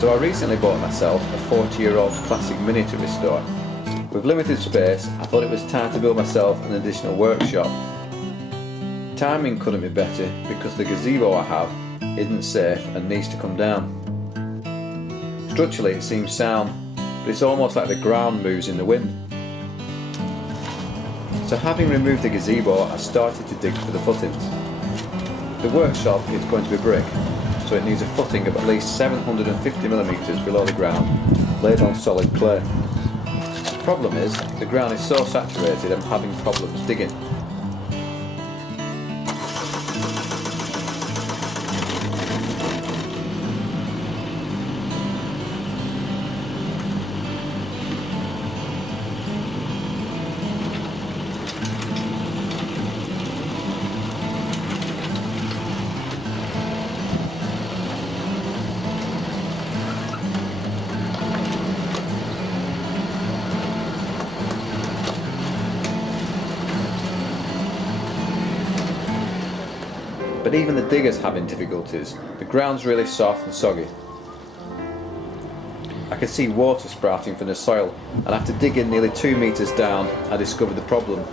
So I recently bought myself a 40-year-old classic miniature restore. With limited space, I thought it was time to build myself an additional workshop. Timing couldn't be better because the gazebo I have isn't safe and needs to come down. Structurally it seems sound, but it's almost like the ground moves in the wind. So having removed the gazebo, I started to dig for the footings. The workshop is going to be brick, so it needs a footing of at least 750mm below the ground, laid on solid clay. The problem is, the ground is so saturated I'm having problems digging. But even the digger's having difficulties. The ground's really soft and soggy. I could see water sprouting from the soil, and after digging nearly 2 meters down, I discovered the problem.